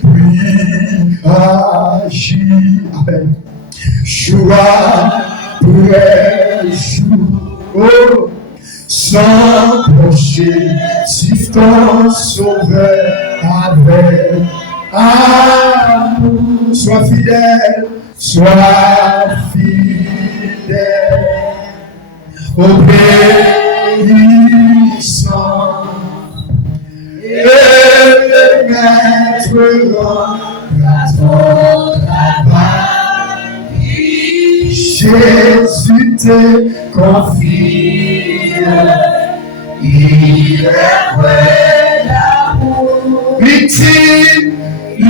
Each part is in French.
puis agis. Amen. Joie après jour, oh, sans pencher, si ton sauveur avec amour. Sois fidèle, obéissant, et le maître rendra ton travail. Jésus te confie, il est prêt d'amour. L'utile est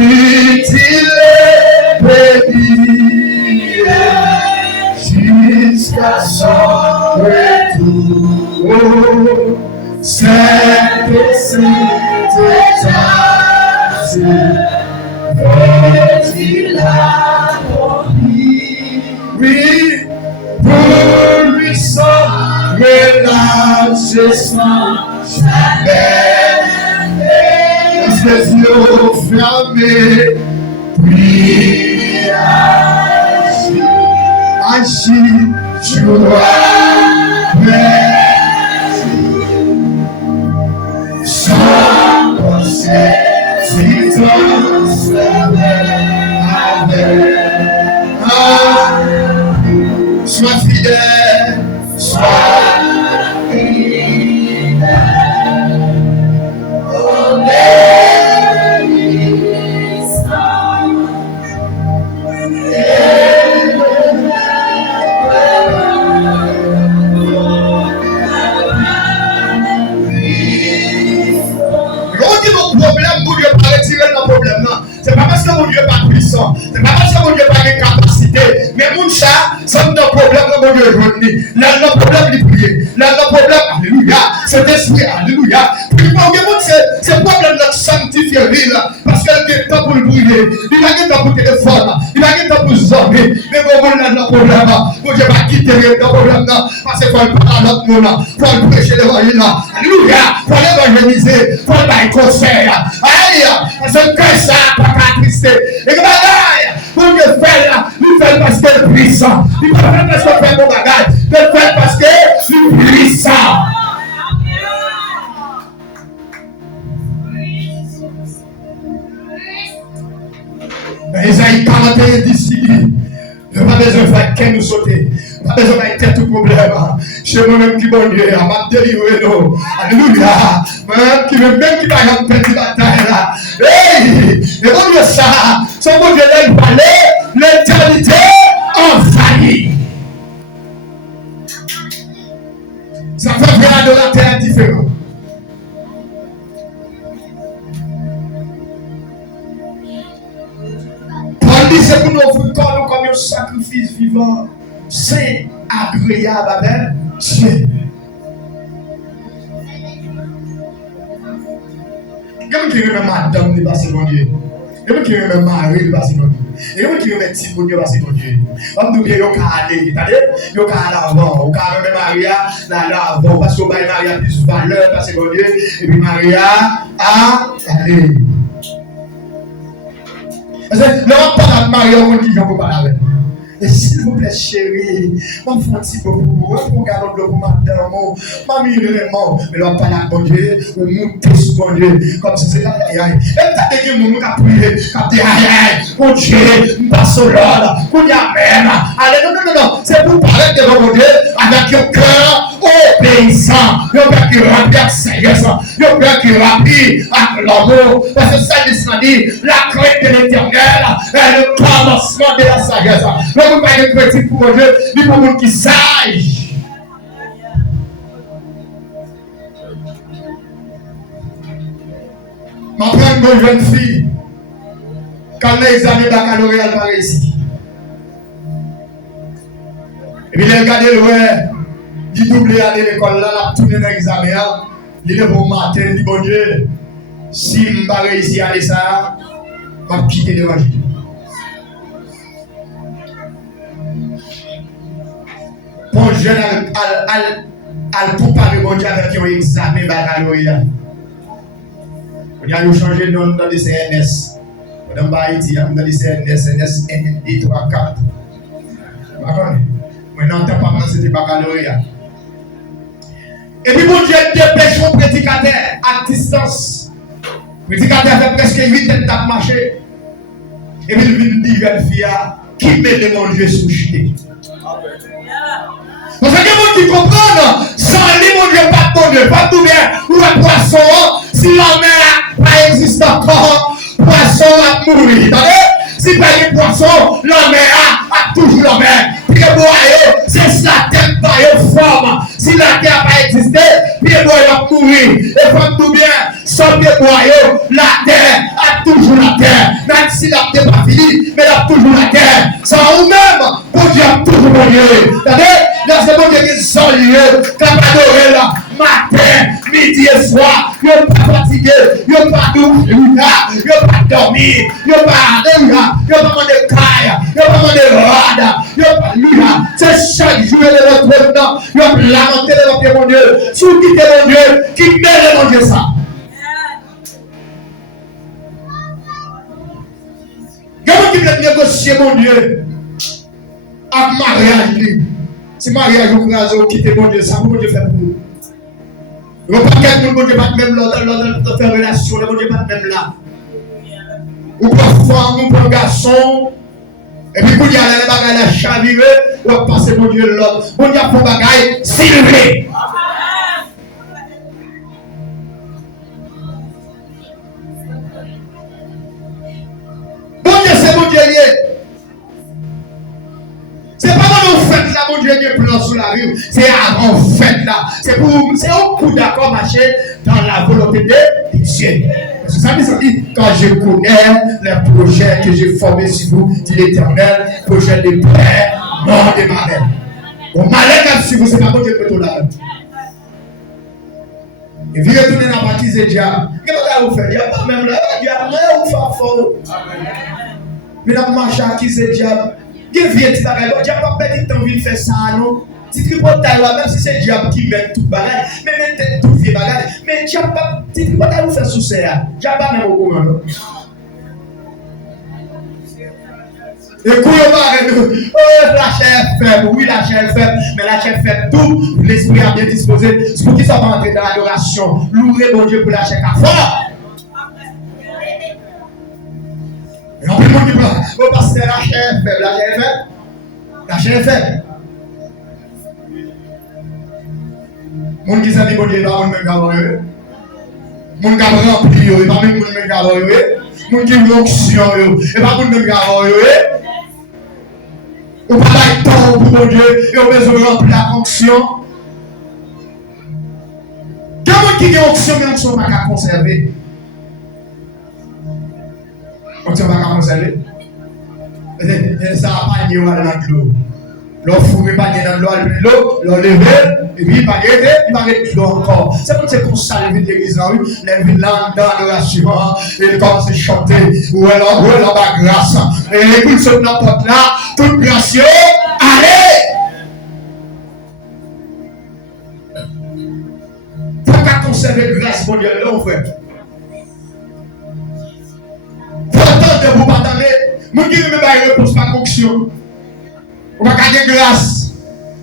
béni jusqu'à son retour. C'est que cette tâche est-il accompli? Oui, pour lui sans relâcher sans jamais. Les yeux fermés, puis agis, joie, sans penser, si ton avec sois fidèle, sois fidèle. C'est pas parce que mon Dieu n'est pas puissant, c'est pas parce que mon Dieu n'a pas de capacité, mais mon chat, c'est un problème que mon Dieu est. Là, le problème de prier, là, le problème, alléluia, c'est esprit, alléluia. Puis, c'est problème de sanctifier, parce qu'il a le temps pour le brûler, il a le temps pour le téléphone, il a le temps pour le zombie, mais bon, on a le problème, mon Dieu va quitter le problème, parce qu'il faut le parler à l'autre monde, il faut le prêcher l'évangile, alléluia, il faut l'évangéliser, il faut le bailler conseil, aïe, parce que ça, pas qu'à trister, et que bagaille, pour le faire là, il fait parce qu'il est puissant, il ne fait pas parce qu'il fait mon bagage, il fait parce qu'il est puissant. Isaïe 41 d'ici, il n'y a pas besoin de faire qu'un nous sauter. Pas besoin de tout problème. C'est moi-même qui bon Dieu, m'a délivré nous. Alléluia. Même qui va y une petite bataille là. Hey! Et bon Dieu ça, son bon Dieu là, il parlait, l'éternité envahie. Ça fait vraiment de la terre différente. C'est pour nous offrir corps comme un sacrifice vivant, saint, agréable avec Dieu. Quelqu'un qui remet madame de passer mon Dieu. Quelqu'un qui remet mari de passer mon Dieu. Quelqu'un qui remet petit pour Dieu passer mon Dieu. Comme nous bien, il y a aller, il y a aller avant, il y a remettre Maria là avant, parce que Maria a plus de valeur passer mon Dieu, et puis Maria a allé. Le pas de mariage, on dit qu'on peut pas avec. Et s'il vous plaît, chérie, je vais faire un petit peu pour vous. Je vais regarder le pour madame. Je vais mirer mon. Mais là, pas la bonne Dieu. Je vais monter sur mon Dieu. Comme ça, c'est la aïe aïe. Et peut-être que nous avons prié. Quand tu es aïe aïe. Mon Dieu, nous passons l'ordre. Qu'on y a même. Allez, non. C'est pour parler de mon Dieu avec un cœur obéissant. Le cœur qui remplit avec sagesse. Le cœur qui remplit avec l'amour. Parce que ça, il dit, la crainte de l'éternel est le commencement de la sagesse. Vous pas de critique pour Dieu, mais pour vous qui sage. Ma prendre une jeune fille, quand les années baccalauréat pas réussi. Et puis, il a regardé le il double à l'école là, la tourné dans l'examen, il est bon matin, il dit bon Dieu, si je ne pas réussi à aller ça, je vais quitter l'évangile. Bon jeune al pour parler bon Dieu avec un examen baccalauréat. On a changé le nom dans le CNS. Madame Baïti, on a dit SNS 1, 2, 3, 4. Maintenant, t'as pas mal, c'était baccalauréat. Et puis, mon Dieu, dépêche mon prédicateur à distance. Le prédicateur fait presque 8 ans de marché. Et puis, il dit à une fille qui met le mon Dieu sous chute. Parce que les gens qui comprennent, sans lui, mon Dieu, pas de bon Dieu, pas tout bien, ou un poisson, si la mer pas existe encore, poisson va mourir. Si pas de poisson, la mer a toujours la mer. Puis le bois, c'est la terre pas une forme. Si la terre pas existé, puis le bois va mourir. Et comme tout bien, sans le bois, la terre a toujours la terre. Même si la terre pas finie, mais elle a toujours la terre. Sans vous-même, pour Dieu a toujours bon Dieu. Là, c'est bon Dieu qui sont liés, capable d'adorer là, matin, midi et soir. Ils ne sont pas fatigués, ils ne sont pas doux, ils ne sont pas dormir, ils ne sont pas de caille, ils ne sont pas de rade, ils ne sont pas lui. C'est chaque jour de notre temps, ils ont lamenté de notre mon Dieu, sous qui est mon Dieu, qui mène mon Dieu ça. Comment tu veux négocier mon Dieu avec mariage libre? Si mariage ou crase ou quitte mon Dieu, ça mon Dieu fait pour vous. Le paquet mon Dieu pas même l'autre faire relation, le mon Dieu pas même là. Ou parfois on prend un garçon et puis quand il y a les bagages la chaviré, ou va passer mon Dieu l'autre. Mon Dieu pour bagaille s'élever. Bon Dieu c'est mon Dieu lié. C'est pas quand on fait là, mon Dieu, Dieu plan sur la rue. C'est avant fait là. C'est au coup d'accord marcher dans la volonté de Dieu. C'est ça que ça dit. Quand je connais les projets que j'ai formés sur vous, dit l'Éternel, projet de paix, non de malheur. Au malheur sur vous, c'est pas mon Dieu que tout là. Et puis retourner dans la bâtisse de diable. Qu'est-ce que vous faites? Il n'y a pas même là. Il y a rien où faire fort. Mais dans le marché à qui c'est diable. Dieu vient de faire ça, Dieu n'a pas perdu de temps de faire ça, non? Si tu peux t'aller même si c'est Dieu qui met tout bagage, mais tout vieux bagage, mais Dieu n'a pas, si tu peux t'aller faire sous ça, Dieu n'a pas même au courant, non? Et quand on va la chair est faible, oui, la chair est faible, mais la chair fait tout, l'esprit a bien disposé, c'est pour qu'ils soient entrés dans l'adoration, louer mon Dieu pour la chair à fort. Et on peut dire que parce que la chair est faible, la chair est faible. La chair est faible. Mon qui s'est dit, bon Dieu, pas mon même gabarit. Mon gabarit rempli, et pas mon même gabarit. Mon qui l'onction, et pas mon même gabarit. On va pas être temps pour mon Dieu, et on a besoin de remplir la onction. Comment qui a onction, mais on ne va pas conserver? On ne va pas conserver. Ça va pas aller dans l'eau. L'eau fourré pas dans l'eau, l'eau levé, et puis il va arrêter l'eau encore. C'est comme ça, les villes d'église là, les villes là, dans l'adoration, et ils commencent à chanter, où elle en bas grâce. Et les boules sont dans la porte là, toute gracieux, allez! Faut qu'à conserver grâce, mon Dieu, là, on fait. Faut attendre, vous m'attendez. Mon Dieu ne me pas réponse par fonction. On va gagner grâce.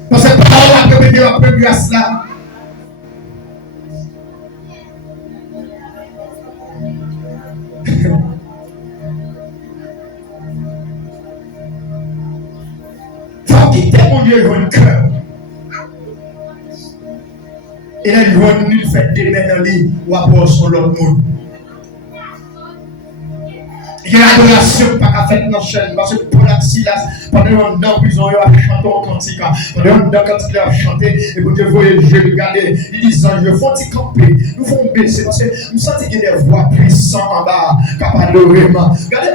Parce que on va répéter la première grâce là. Faut quitter mon Dieu dans le cœur. Et là, il fait des mains dans lui ou après sur l'autre monde. Il y a l'adoration pas fait dans la chaîne parce que pour la Silas, pendant dans prison, il a chanté au cantique. Pendant quand il a chanté, et vous voyez Dieu regarder, il dit je faut y camper, nous faut baisser parce que nous sentons qu'il y a des voix puissantes en bas, capables de vraiment. Regardez